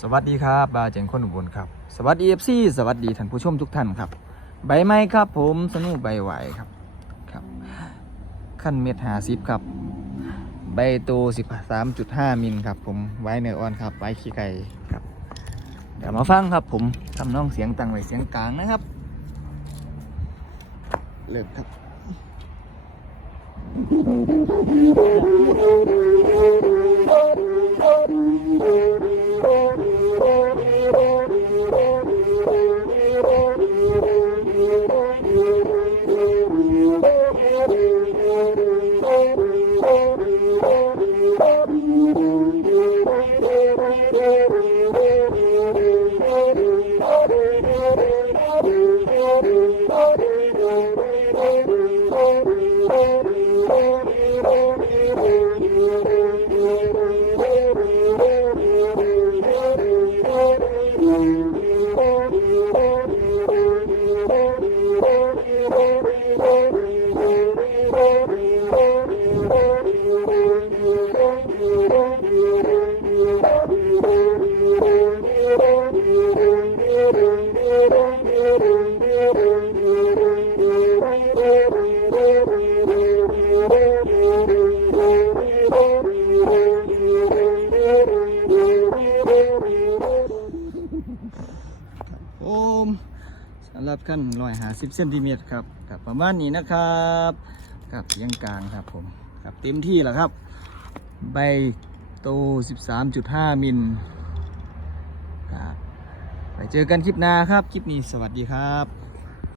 สวัสดีครับบาเจงคนอุบลครับ สวัสดีเอฟซีสวัสดีท่านผู้ชมทุกท่านครับ ใบไม้ครับผมสนุใบไหวครับครับ ขั้นเม็ดหาสิบครับ ใบโตสิบสามจุดห้ามิลครับผมไว้เนื้ออ่อนครับไว้ขี้ไก่ครับเดี๋ยวมาฟังครับผมทำน้องเสียงตังไว้เสียงกลางนะครับเริ่มครับ โอมสำหรับขั้นร้อยหาสิบเซนติเมตรครับกับประมาณนี้นะครับกับเสียงกลางครับผมกับเต็มที่แล้วครับ ใบโต 13.5 มิลครับไปเจอกันคลิปหน้าครับ คลิปนี้สวัสดีครับ